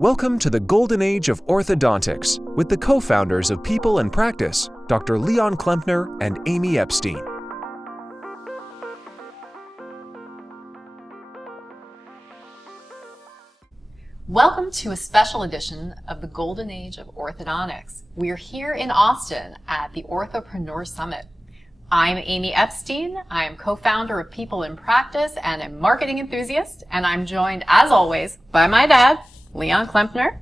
Welcome to the Golden Age of Orthodontics with the co-founders of People in Practice, Dr. Leon Klempner and Amy Epstein. Welcome to a special edition of the Golden Age of Orthodontics. We're here in Austin at the Orthopreneurs Summit. I'm Amy Epstein. I am co-founder of People in Practice and a marketing enthusiast, and I'm joined, as always, by my dad, Leon Klempner.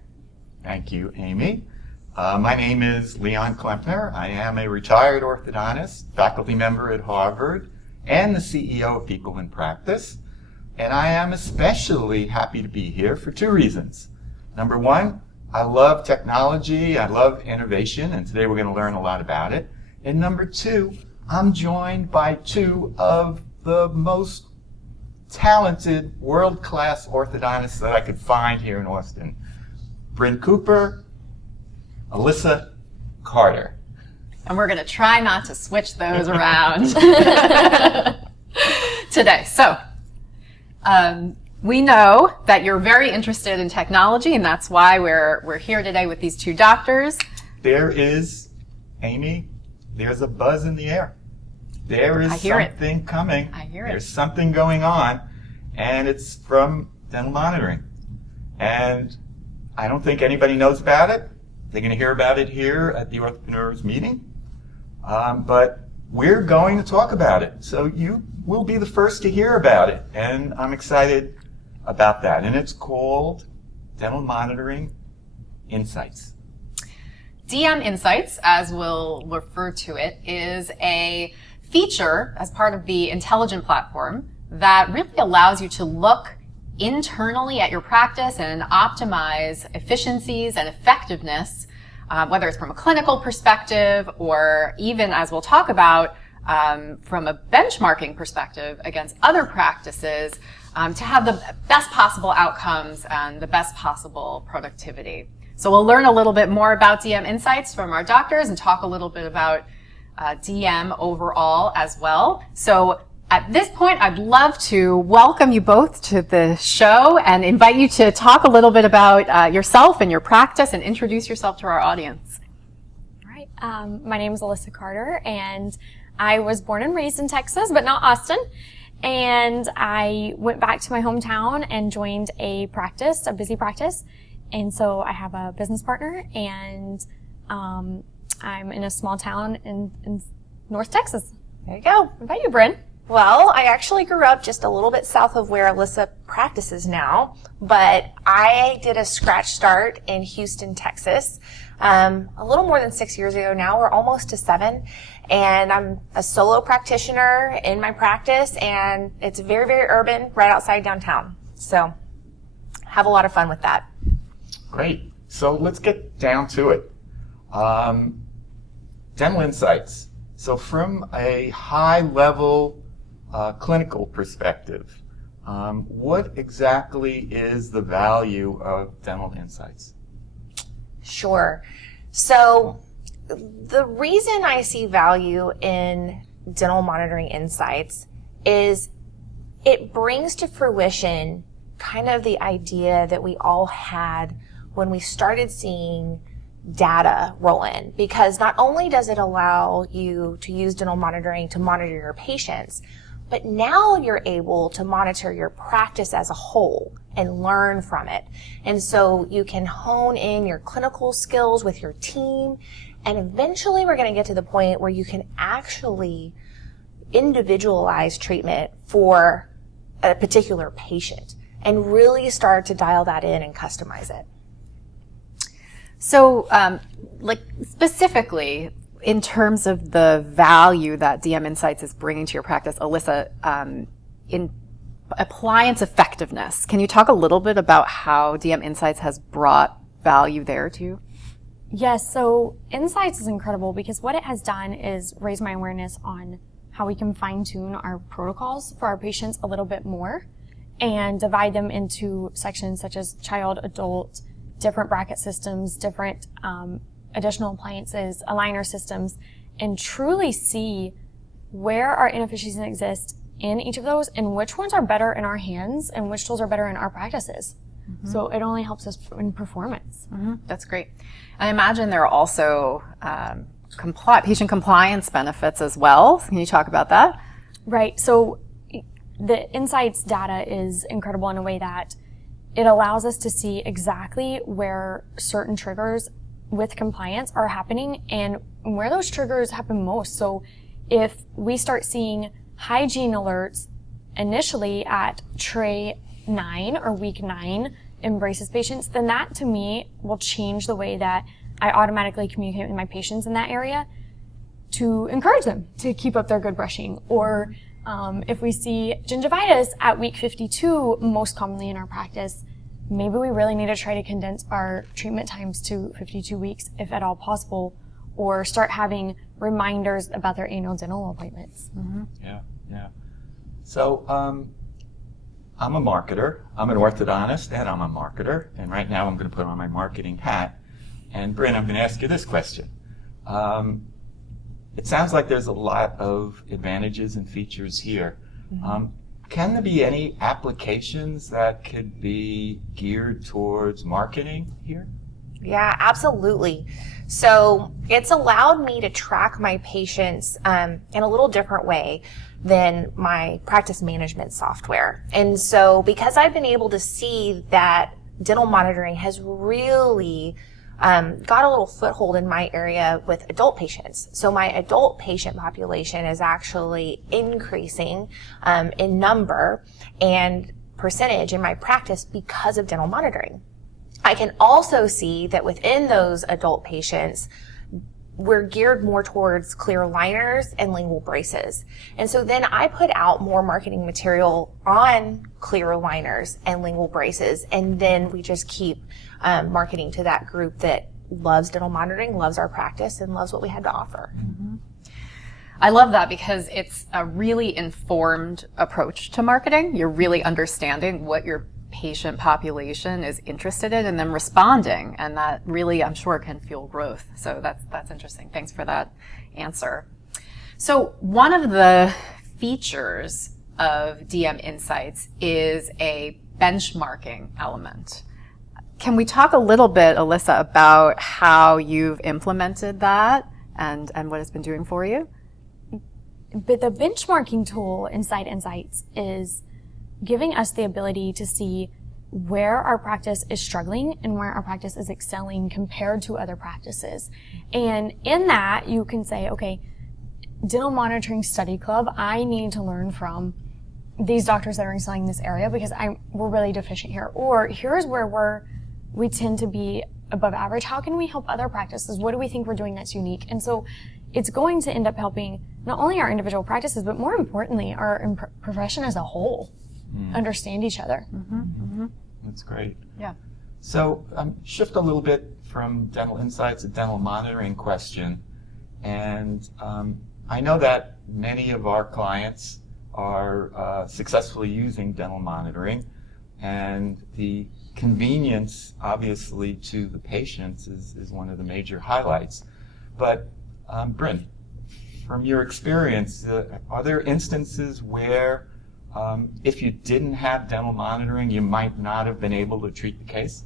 Thank you, Amy. My name is Leon Klempner. I am a retired orthodontist, faculty member at Harvard, and the CEO of People in Practice. And I am especially happy to be here for two reasons. Number one, I love technology, I love innovation, and today we're going to learn a lot about it. And number two, I'm joined by two of the most talented, world-class orthodontists that I could find here in Austin. Bryn Cooper, Alyssa Carter. And we're going to try not to switch those around today. So, we know that you're very interested in technology, and that's why we're here today with these two doctors. There is, Amy, there's a buzz in the air. There is something coming. I hear it. There's something going on, and it's from dental monitoring. And I don't think anybody knows about it. They're going to hear about it here at the Orthopreneurs meeting. But we're going to talk about it. So you will be the first to hear about it. And I'm excited about that. And it's called Dental Monitoring Insights. DM Insights, as we'll refer to it, is a feature as part of the intelligent platform that really allows you to look internally at your practice and optimize efficiencies and effectiveness, whether it's from a clinical perspective or even, as we'll talk about, from a benchmarking perspective against other practices, to have the best possible outcomes and the best possible productivity. So we'll learn a little bit more about DM Insights from our doctors and talk a little bit about DM overall as well. So at this point, I'd love to welcome you both to the show and invite you to talk a little bit about yourself and your practice and introduce yourself to our audience. All right. My name is Alyssa Carter, and I was born and raised in Texas, but not Austin. And I went back to my hometown and joined a practice, a busy practice. And so I have a business partner, and I'm in a small town in North Texas. There you go. What about you, Bryn? Well, I actually grew up just a little bit south of where Alyssa practices now, but I did a scratch start in Houston, Texas, a little more than 6 years ago now. We're almost to 7, and I'm a solo practitioner in my practice, and it's very, very urban, right outside downtown. So have a lot of fun with that. Great. So let's get down to it. Dental Insights. So from a high-level clinical perspective, what exactly is the value of Dental Insights? Sure. So the reason I see value in Dental Monitoring Insights is it brings to fruition kind of the idea that we all had when we started seeing data roll in, because not only does it allow you to use dental monitoring to monitor your patients, but now you're able to monitor your practice as a whole and learn from it. And so you can hone in your clinical skills with your team, and eventually we're going to get to the point where you can actually individualize treatment for a particular patient and really start to dial that in and customize it. So, specifically, in terms of the value that DM Insights is bringing to your practice, Alyssa, in appliance effectiveness, can you talk a little bit about how DM Insights has brought value there to you? Yes, so Insights is incredible because what it has done is raise my awareness on how we can fine-tune our protocols for our patients a little bit more and divide them into sections such as child, adult, different bracket systems, different additional appliances, aligner systems, and truly see where our inefficiencies exist in each of those and which ones are better in our hands and which tools are better in our practices. So it only helps us in performance. That's great. I imagine there are also patient compliance benefits as well. Can you talk about that? Right. So the insights data is incredible in a way that it allows us to see exactly where certain triggers with compliance are happening and where those triggers happen most. So if we start seeing hygiene alerts initially at tray 9 or week 9 in braces patients, then that to me will change the way that I automatically communicate with my patients in that area to encourage them to keep up their good brushing. Or if we see gingivitis at week 52, most commonly in our practice, maybe we really need to try to condense our treatment times to 52 weeks, if at all possible, or start having reminders about their annual dental appointments. Yeah. So I'm a marketer. I'm an orthodontist and I'm a marketer. And right now I'm going to put on my marketing hat. And Bryn, I'm going to ask you this question. It sounds like there's a lot of advantages and features here. Can there be any applications that could be geared towards marketing here? Yeah, absolutely. So it's allowed me to track my patients in a little different way than my practice management software. And so because I've been able to see that dental monitoring has really got a little foothold in my area with adult patients. So my adult patient population is actually increasing in number and percentage in my practice because of dental monitoring. I can also see that within those adult patients, we're geared more towards clear aligners and lingual braces. And so then I put out more marketing material on clear aligners and lingual braces, and then we just keep marketing to that group that loves dental monitoring, loves our practice, and loves what we had to offer. I love that because it's a really informed approach to marketing. You're really understanding what your patient population is interested in and then responding, and that really, I'm sure, can fuel growth. So that's interesting. Thanks for that answer. So one of the features of DM Insights is a benchmarking element. Can we talk a little bit, Alyssa, about how you've implemented that and what it's been doing for you? But the benchmarking tool inside Insights is giving us the ability to see where our practice is struggling and where our practice is excelling compared to other practices. And in that, you can say, okay, Dental Monitoring Study Club, I need to learn from these doctors that are excelling in this area because we're really deficient here. Or here's where we tend to be above average. How can we help other practices? What do we think we're doing that's unique? And so it's going to end up helping not only our individual practices, but more importantly, our profession as a whole understand each other. That's great. Yeah. So shift a little bit from Dental Insights to Dental Monitoring question. And I know that many of our clients are successfully using dental monitoring, and the convenience, obviously, to the patients is one of the major highlights. But Bryn, from your experience, are there instances where if you didn't have dental monitoring, you might not have been able to treat the case?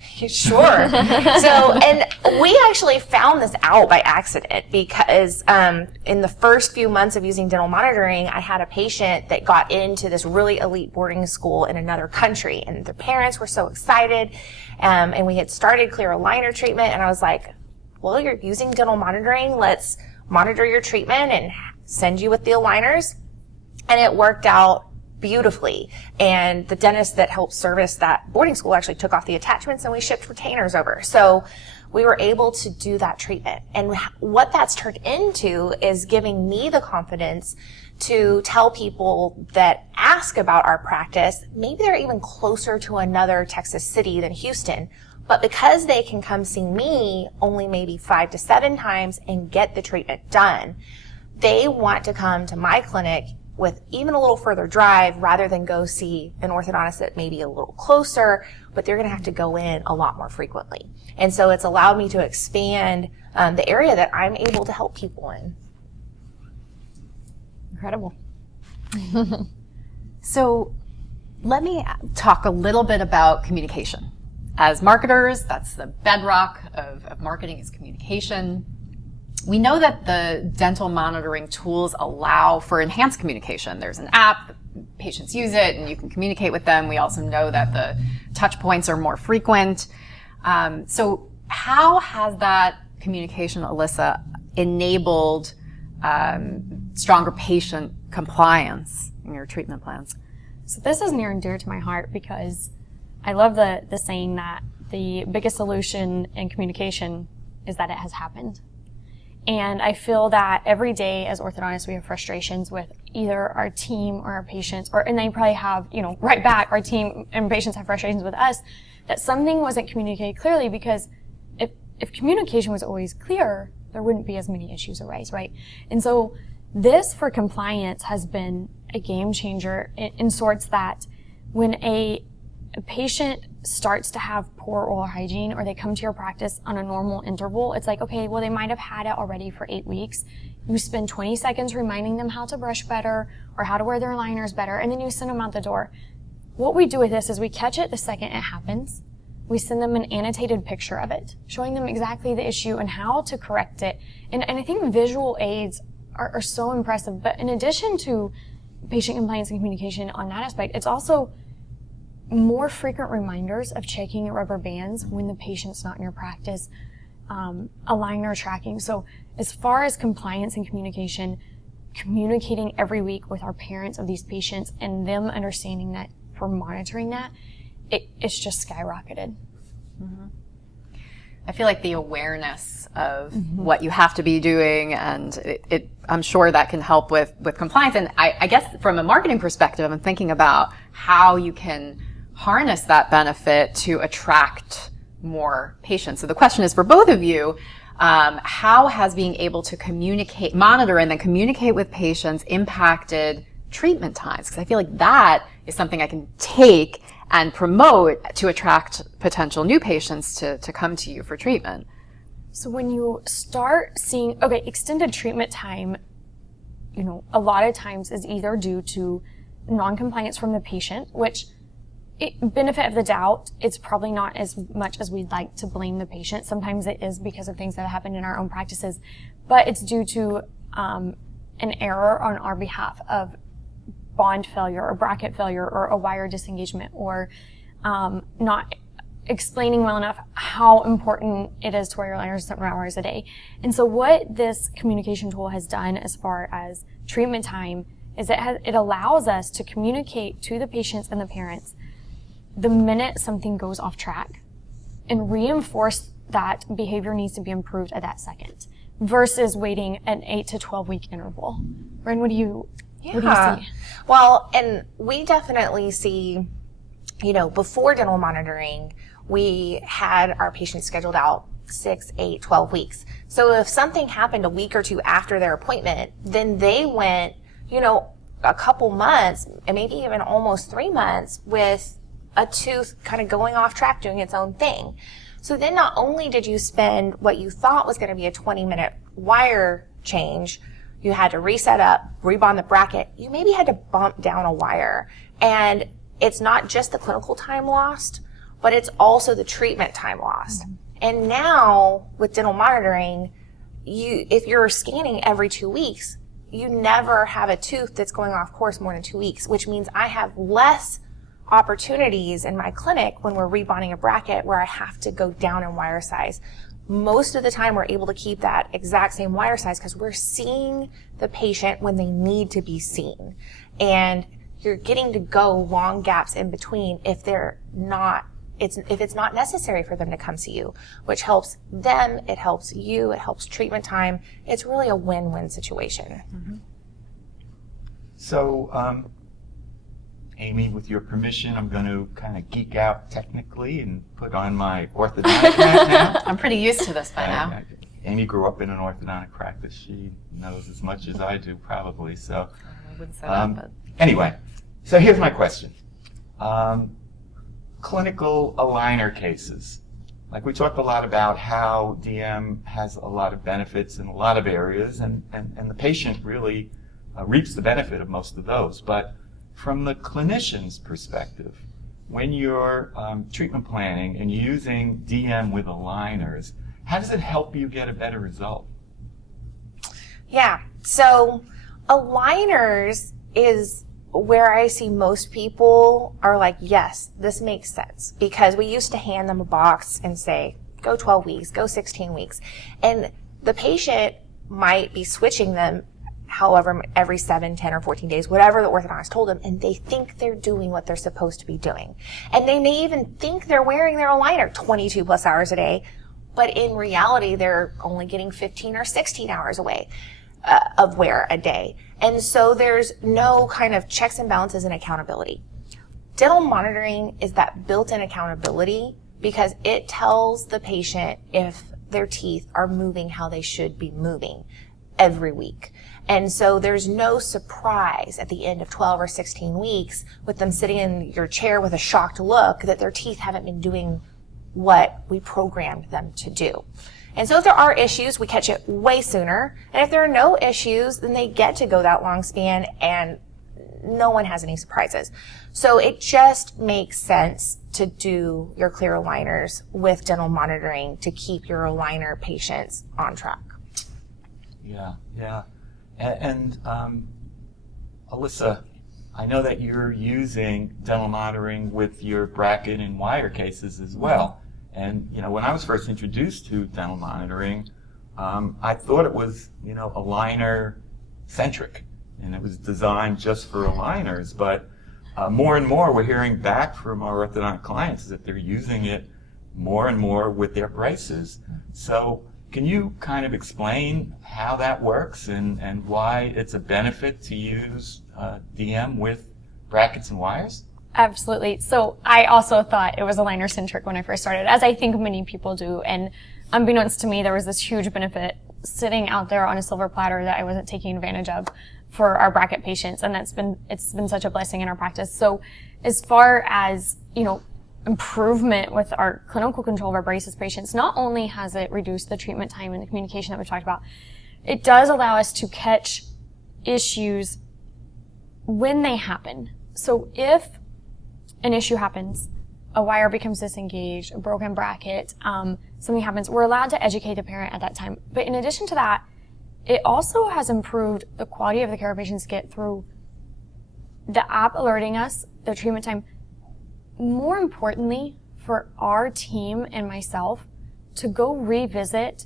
Sure. So, and we actually found this out by accident because in the first few months of using dental monitoring, I had a patient that got into this really elite boarding school in another country, and their parents were so excited, and we had started clear aligner treatment, and I was like, well, you're using dental monitoring, let's monitor your treatment and send you with the aligners. And it worked out beautifully. And the dentist that helped service that boarding school actually took off the attachments and we shipped retainers over. So we were able to do that treatment. And what that's turned into is giving me the confidence to tell people that ask about our practice, maybe they're even closer to another Texas city than Houston, but because they can come see me only maybe 5 to 7 times and get the treatment done, they want to come to my clinic with even a little further drive rather than go see an orthodontist that may be a little closer, but they're going to have to go in a lot more frequently. And so it's allowed me to expand the area that I'm able to help people in. Incredible. So let me talk a little bit about communication. As marketers, that's the bedrock of marketing is communication. We know that the dental monitoring tools allow for enhanced communication. There's an app, patients use it, and you can communicate with them. We also know that the touch points are more frequent. So how has that communication, Alyssa, enabled stronger patient compliance in your treatment plans? So this is near and dear to my heart because I love the saying that the biggest solution in communication is that it has happened. And I feel that every day as orthodontists, we have frustrations with either our team or our patients, and they probably have, right back, our team and patients have frustrations with us that something wasn't communicated clearly, because if communication was always clear, there wouldn't be as many issues arise, right? And so this for compliance has been a game changer in sorts that when a patient starts to have poor oral hygiene, or they come to your practice on a normal interval, it's like, okay, well, they might have had it already for 8 weeks. You spend 20 seconds reminding them how to brush better or how to wear their liners better, and then you send them out the door. What we do with this is we catch it the second it happens. We send them an annotated picture of it, showing them exactly the issue and how to correct it. And I think visual aids are so impressive. But in addition to patient compliance and communication on that aspect, it's also more frequent reminders of checking your rubber bands when the patient's not in your practice, aligner tracking. So as far as compliance and communication, communicating every week with our parents of these patients and them understanding that for monitoring that, it's just skyrocketed. Mm-hmm. I feel like the awareness of what you have to be doing, and I'm sure that can help with compliance. And I guess from a marketing perspective, I'm thinking about how you can harness that benefit to attract more patients. So the question is for both of you, how has being able to monitor and then communicate with patients impacted treatment times? Because I feel like that is something I can take and promote to attract potential new patients to come to you for treatment. So when you start seeing, extended treatment time, a lot of times is either due to non-compliance from the patient, which benefit of the doubt, it's probably not as much as we'd like to blame the patient. Sometimes it is because of things that happen in our own practices, but it's due to an error on our behalf of bond failure or bracket failure or a wire disengagement, or not explaining well enough how important it is to wear your liners 7 hours a day. And so what this communication tool has done as far as treatment time is it allows us to communicate to the patients and the parents the minute something goes off track and reinforce that behavior needs to be improved at that second versus waiting an 8 to 12 week interval. Bryn, what do you see? Well, and we definitely see, before dental monitoring, we had our patients scheduled out 6, 8, 12 weeks. So if something happened a week or two after their appointment, then they went, a couple months and maybe even almost 3 months with a tooth kind of going off track, doing its own thing. So then not only did you spend what you thought was going to be a 20-minute wire change, you had to reset up, rebond the bracket. You maybe had to bump down a wire. And it's not just the clinical time lost, but it's also the treatment time lost. Mm-hmm. And now with dental monitoring, if you're scanning every 2 weeks, you never have a tooth that's going off course more than 2 weeks, which means I have less opportunities in my clinic when we're rebonding a bracket where I have to go down in wire size. Most of the time we're able to keep that exact same wire size because we're seeing the patient when they need to be seen. And you're getting to go long gaps in between if it's not necessary for them to come see you, which helps them, it helps you, it helps treatment time. It's really a win-win situation. Mm-hmm. So, Amy, with your permission, I'm going to kind of geek out technically and put on my orthodontic hat now. I'm pretty used to this by now. Amy grew up in an orthodontic practice. She knows as much as I do, probably. So, I wouldn't say that, but anyway, so here's my question. Clinical aligner cases. Like we talked a lot about how DM has a lot of benefits in a lot of areas, and the patient really reaps the benefit of most of those. But from the clinician's perspective, when you're treatment planning and using DM with aligners, how does it help you get a better result? Yeah, so aligners is where I see most people are like, yes, this makes sense, because we used to hand them a box and say, go 12 weeks, go 16 weeks. And the patient might be switching them however every 7, 10, or 14 days, whatever the orthodontist told them, and they think they're doing what they're supposed to be doing. And they may even think they're wearing their aligner 22 plus hours a day, but in reality, they're only getting 15 or 16 hours away of wear a day. And so there's no kind of checks and balances and accountability. Dental monitoring is that built-in accountability because it tells the patient if their teeth are moving how they should be moving every week. And so there's no surprise at the end of 12 or 16 weeks with them sitting in your chair with a shocked look that their teeth haven't been doing what we programmed them to do. And so if there are issues, we catch it way sooner. And if there are no issues, then they get to go that long span and no one has any surprises. So it just makes sense to do your clear aligners with dental monitoring to keep your aligner patients on track. Yeah. And Alyssa, I know that you're using dental monitoring with your bracket and wire cases as well. And, when I was first introduced to dental monitoring, I thought it was, aligner centric, and it was designed just for aligners. But more and more, we're hearing back from our orthodontic clients that they're using it more and more with their braces. So can you kind of explain how that works and why it's a benefit to use DM with brackets and wires? Absolutely. So I also thought it was aligner centric when I first started, as I think many people do. And unbeknownst to me, there was this huge benefit sitting out there on a silver platter that I wasn't taking advantage of for our bracket patients. And it's been such a blessing in our practice. So as far as, improvement with our clinical control of our braces patients, not only has it reduced the treatment time and the communication that we talked about, it does allow us to catch issues when they happen. So if an issue happens, a wire becomes disengaged, a broken bracket, something happens, we're allowed to educate the parent at that time. But in addition to that, it also has improved the quality of the care patients get through the app alerting us, the treatment time. More importantly, for our team and myself to go revisit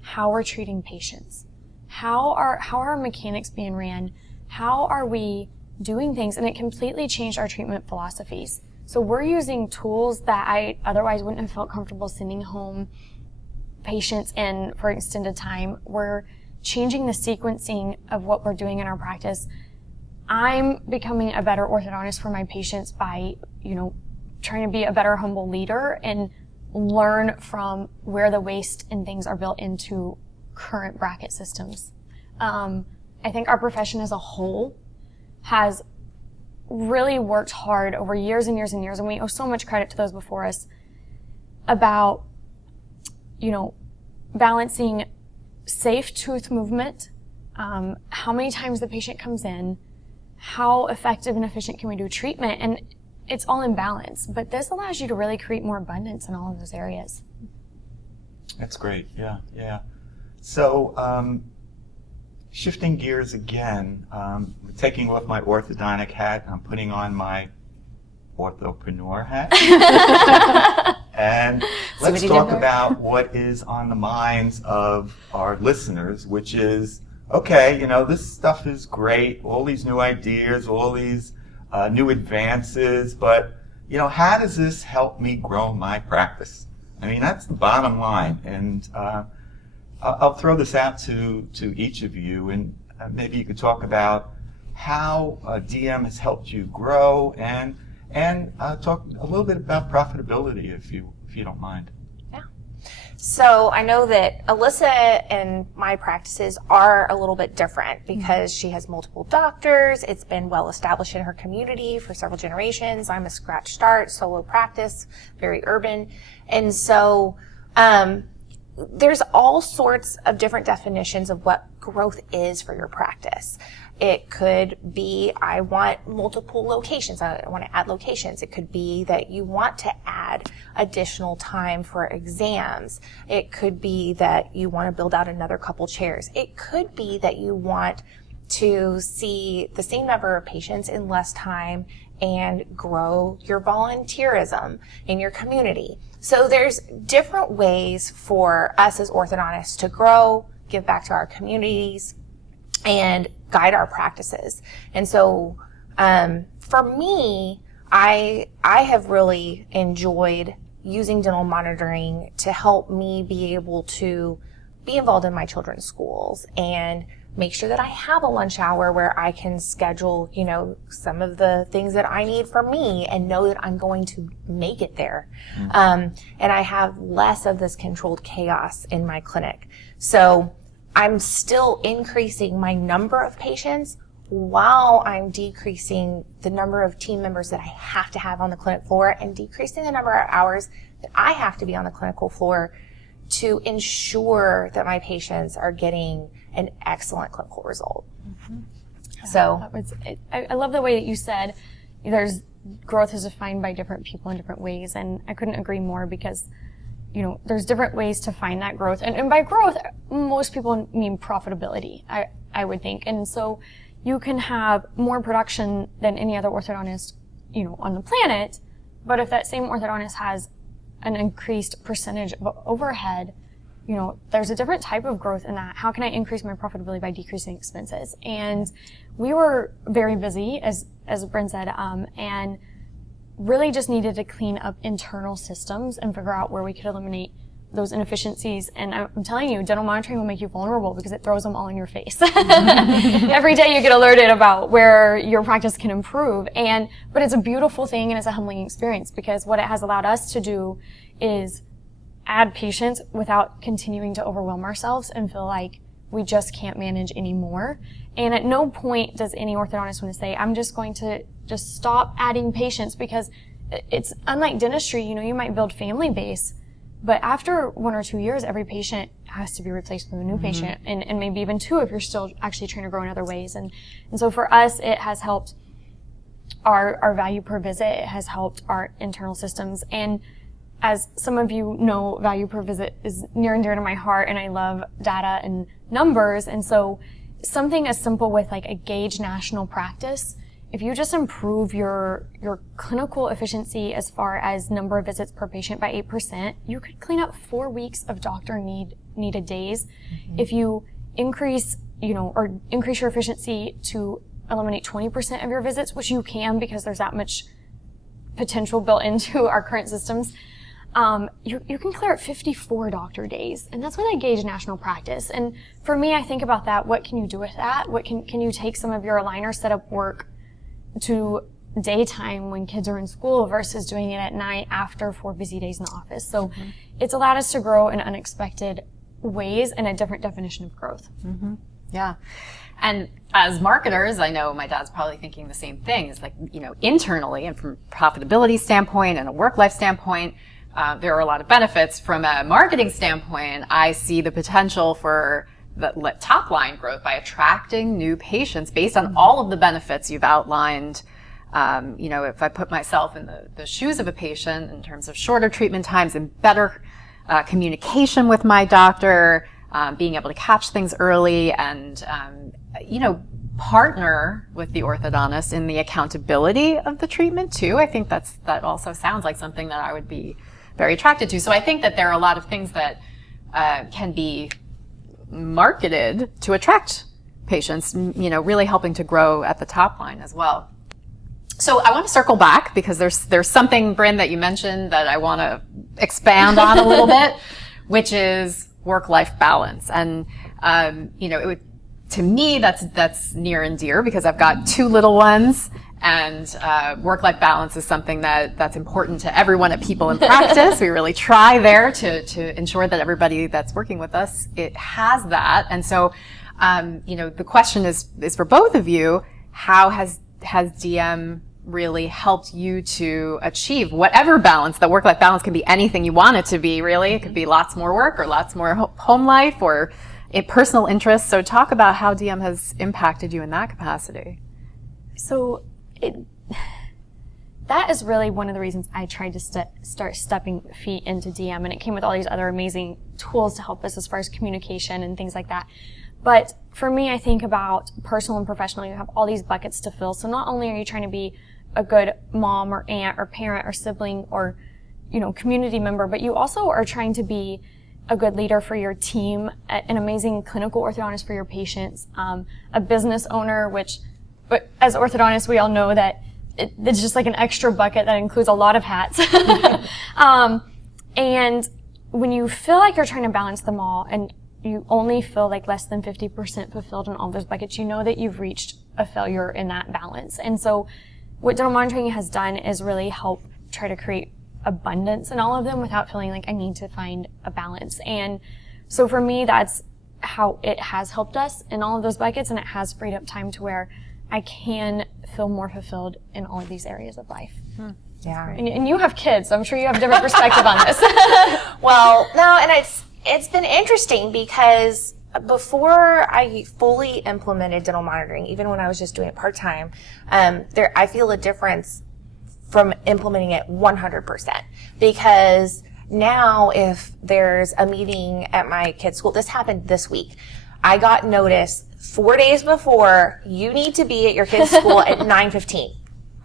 how we're treating patients. How are our mechanics being ran? How are we doing things? And it completely changed our treatment philosophies. So we're using tools that I otherwise wouldn't have felt comfortable sending home patients in for extended time. We're changing the sequencing of what we're doing in our practice. I'm becoming a better orthodontist for my patients by, trying to be a better humble leader and learn from where the waste and things are built into current bracket systems. I think our profession as a whole has really worked hard over years and years and years, and we owe so much credit to those before us about, balancing safe tooth movement, how many times the patient comes in, how effective and efficient can we do treatment, and it's all in balance. But this allows you to really create more abundance in all of those areas. That's great. Yeah. So, shifting gears again, taking off my orthodontic hat, I'm putting on my orthopreneur hat. And let's talk about what is on the minds of our listeners, which is, okay, this stuff is great, all these new ideas, all these new advances, but, how does this help me grow my practice? I mean, that's the bottom line. And I'll throw this out to each of you, and maybe you could talk about how DM has helped you grow, and talk a little bit about profitability, if you don't mind. Yeah. So I know that Alyssa and my practices are a little bit different because she has multiple doctors. It's been well established in her community for several generations. I'm a scratch start, solo practice, very urban. And so there's all sorts of different definitions of what growth is for your practice. It could be, I want multiple locations. I want to add locations. It could be that you want to add additional time for exams. It could be that you want to build out another couple chairs. It could be that you want to see the same number of patients in less time and grow your volunteerism in your community. So there's different ways for us as orthodontists to grow, give back to our communities, and guide our practices. And so for me, I have really enjoyed using dental monitoring to help me be able to be involved in my children's schools and make sure that I have a lunch hour where I can schedule, some of the things that I need for me and know that I'm going to make it there. And I have less of this controlled chaos in my clinic. So I'm still increasing my number of patients while I'm decreasing the number of team members that I have to have on the clinic floor and decreasing the number of hours that I have to be on the clinical floor to ensure that my patients are getting an excellent clinical result. So I love the way that you said growth is defined by different people in different ways, and I couldn't agree more because there's different ways to find that growth. And by growth, most people mean profitability, I would think. And so you can have more production than any other orthodontist, on the planet. But if that same orthodontist has an increased percentage of overhead, there's a different type of growth in that. How can I increase my profitability by decreasing expenses? And we were very busy, as Bryn said, and really just needed to clean up internal systems and figure out where we could eliminate those inefficiencies. And I'm telling you, dental monitoring will make you vulnerable because it throws them all in your face. Every day you get alerted about where your practice can improve. But it's a beautiful thing and it's a humbling experience because what it has allowed us to do is add patients without continuing to overwhelm ourselves and feel like we just can't manage anymore. And at no point does any orthodontist want to say, I'm just going to just stop adding patients, because it's unlike dentistry, you might build family base, but after 1 or 2 years, every patient has to be replaced with a new patient, and maybe even 2 if you're still actually trying to grow in other ways. And so for us, it has helped our value per visit. It has helped our internal systems. And as some of you know, value per visit is near and dear to my heart, and I love data and numbers. And so something as simple with like a gauge national practice, if you just improve your clinical efficiency as far as number of visits per patient by 8%, you could clean up 4 weeks of doctor needed days. If you increase your efficiency to eliminate 20% of your visits, which you can because there's that much potential built into our current systems, you can clear up 54 doctor days, and that's with a gauge national practice. And for me, I think about that. What can you do with that? What can you take some of your aligner setup work to daytime when kids are in school versus doing it at night after 4 busy days in the office? So it's allowed us to grow in unexpected ways and a different definition of growth. Yeah. And as marketers, I know my dad's probably thinking the same thing. It's like, internally and from a profitability standpoint and a work-life standpoint, there are a lot of benefits. From a marketing standpoint, I see the potential for the top line growth by attracting new patients based on all of the benefits you've outlined. If I put myself in the shoes of a patient in terms of shorter treatment times and better communication with my doctor, being able to catch things early and, partner with the orthodontist in the accountability of the treatment too. I think that also sounds like something that I would be very attracted to. So I think that there are a lot of things that can be marketed to attract patients, really helping to grow at the top line as well. So I want to circle back because there's something, Bryn, that you mentioned that I want to expand on a little bit, which is work-life balance. And, to me, that's near and dear because I've got 2 little ones, and work-life balance is something that's important to everyone at People in Practice. We really try there to ensure that everybody that's working with us, it has that. And so, the question is for both of you, how has DM really helped you to achieve whatever balance? The work-life balance can be anything you want it to be, really. It could be lots more work or lots more home life or a personal interest. So talk about how DM has impacted you in that capacity. So that is really one of the reasons I tried to start stepping feet into DM, and it came with all these other amazing tools to help us as far as communication and things like that. But for me, I think about personal and professional. You have all these buckets to fill. So not only are you trying to be a good mom or aunt or parent or sibling or, community member, but you also are trying to be a good leader for your team, an amazing clinical orthodontist for your patients, a business owner, but as orthodontists, we all know that it's just like an extra bucket that includes a lot of hats. And when you feel like you're trying to balance them all and you only feel like less than 50% fulfilled in all those buckets, you know that you've reached a failure in that balance. And so what dental monitoring has done is really help try to create abundance in all of them without feeling like I need to find a balance. And so for me, that's how it has helped us in all of those buckets, and it has freed up time to where I can feel more fulfilled in all of these areas of life. Yeah. And you have kids, so I'm sure you have a different perspective on this. Well, no, and it's been interesting because before I fully implemented dental monitoring, even when I was just doing it part-time, I feel a difference from implementing it 100%. Because now if there's a meeting at my kid's school, this happened this week, I got notice 4 days before, you need to be at your kid's school at 9:15.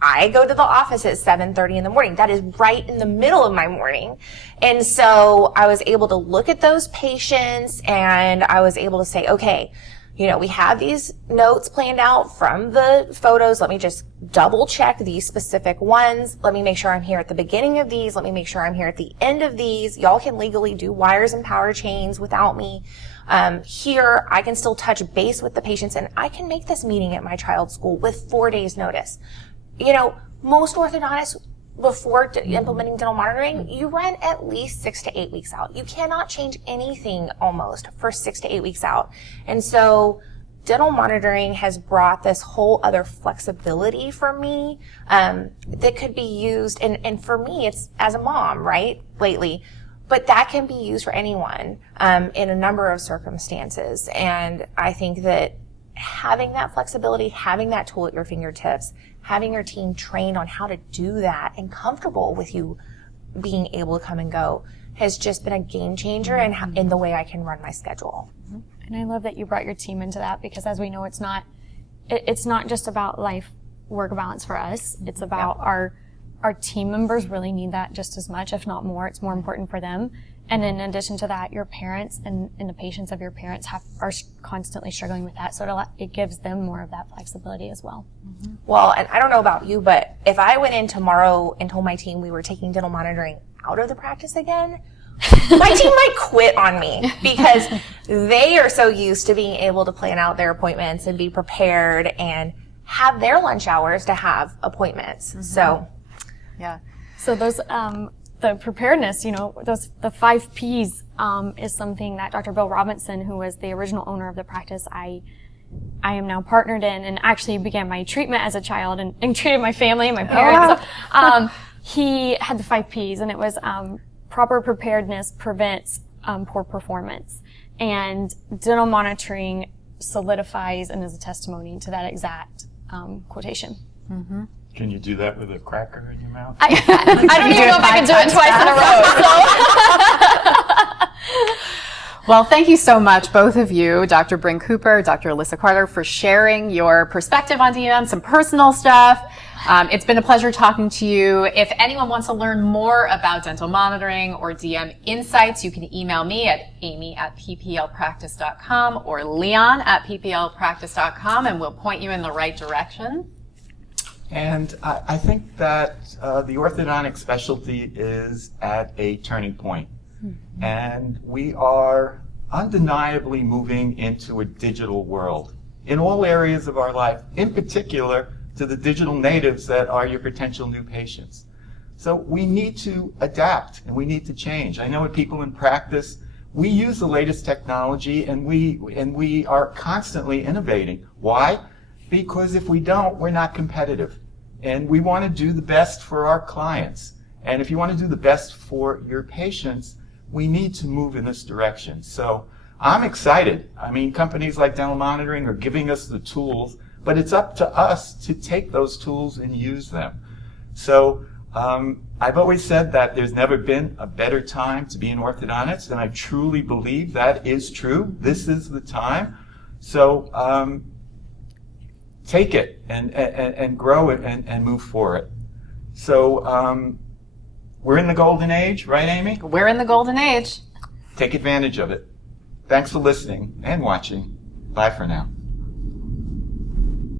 I go to the office at 7:30 in the morning. That is right in the middle of my morning. And so I was able to look at those patients and I was able to say, okay, we have these notes planned out from the photos. Let me just double check these specific ones. Let me make sure I'm here at the beginning of these. Let me make sure I'm here at the end of these. Y'all can legally do wires and power chains without me. Here, I can still touch base with the patients and I can make this meeting at my child's school with 4 days notice. Most orthodontists, before implementing dental monitoring, you run at least 6 to 8 weeks out. You cannot change anything almost for 6 to 8 weeks out. And so dental monitoring has brought this whole other flexibility for me that could be used. And for me, it's as a mom, right, lately. But that can be used for anyone in a number of circumstances. And I think that having that flexibility, having that tool at your fingertips, having your team trained on how to do that and comfortable with you being able to come and go has just been a game changer in the way I can run my schedule. And I love that you brought your team into that, because as we know, it's not just about life-work balance for us. It's about our team members really need that just as much, if not more. It's more important for them. And in addition to that, your parents and the patients of your parents are constantly struggling with that. So it gives them more of that flexibility as well. Mm-hmm. Well, and I don't know about you, but if I went in tomorrow and told my team we were taking dental monitoring out of the practice again, my team might quit on me, because they are so used to being able to plan out their appointments and be prepared and have their lunch hours to have appointments. Mm-hmm. So, yeah. So those, the preparedness, the 5 Ps, is something that Dr. Bill Robinson, who was the original owner of the practice I am now partnered in, and actually began my treatment as a child and treated my family and my parents. He had the 5 Ps, and it was, proper preparedness prevents, poor performance. And dental monitoring solidifies and is a testimony to that exact, quotation. Mm-hmm. Can you do that with a cracker in your mouth? I don't even know if I can do it twice in a row. So. Well, thank you so much, both of you, Dr. Bryn Cooper, Dr. Alyssa Carter, for sharing your perspective on DM, some personal stuff. It's been a pleasure talking to you. If anyone wants to learn more about dental monitoring or DM insights, you can email me at amy@pplpractice.com or leon@pplpractice.com, and we'll point you in the right direction. And I think that the orthodontic specialty is at a turning point. Mm-hmm. And we are undeniably moving into a digital world in all areas of our life, in particular to the digital natives that are your potential new patients. So we need to adapt and we need to change. I know at People in Practice, we use the latest technology and we are constantly innovating. Why? Because if we don't, we're not competitive. And we want to do the best for our clients. And if you want to do the best for your patients, we need to move in this direction. So I'm excited. I mean, companies like Dental Monitoring are giving us the tools, but it's up to us to take those tools and use them. So I've always said that there's never been a better time to be an orthodontist, and I truly believe that is true. This is the time. So take it and grow it and move for it. So we're in the golden age, right, Amy? We're in the golden age. Take advantage of it. Thanks for listening and watching. Bye for now.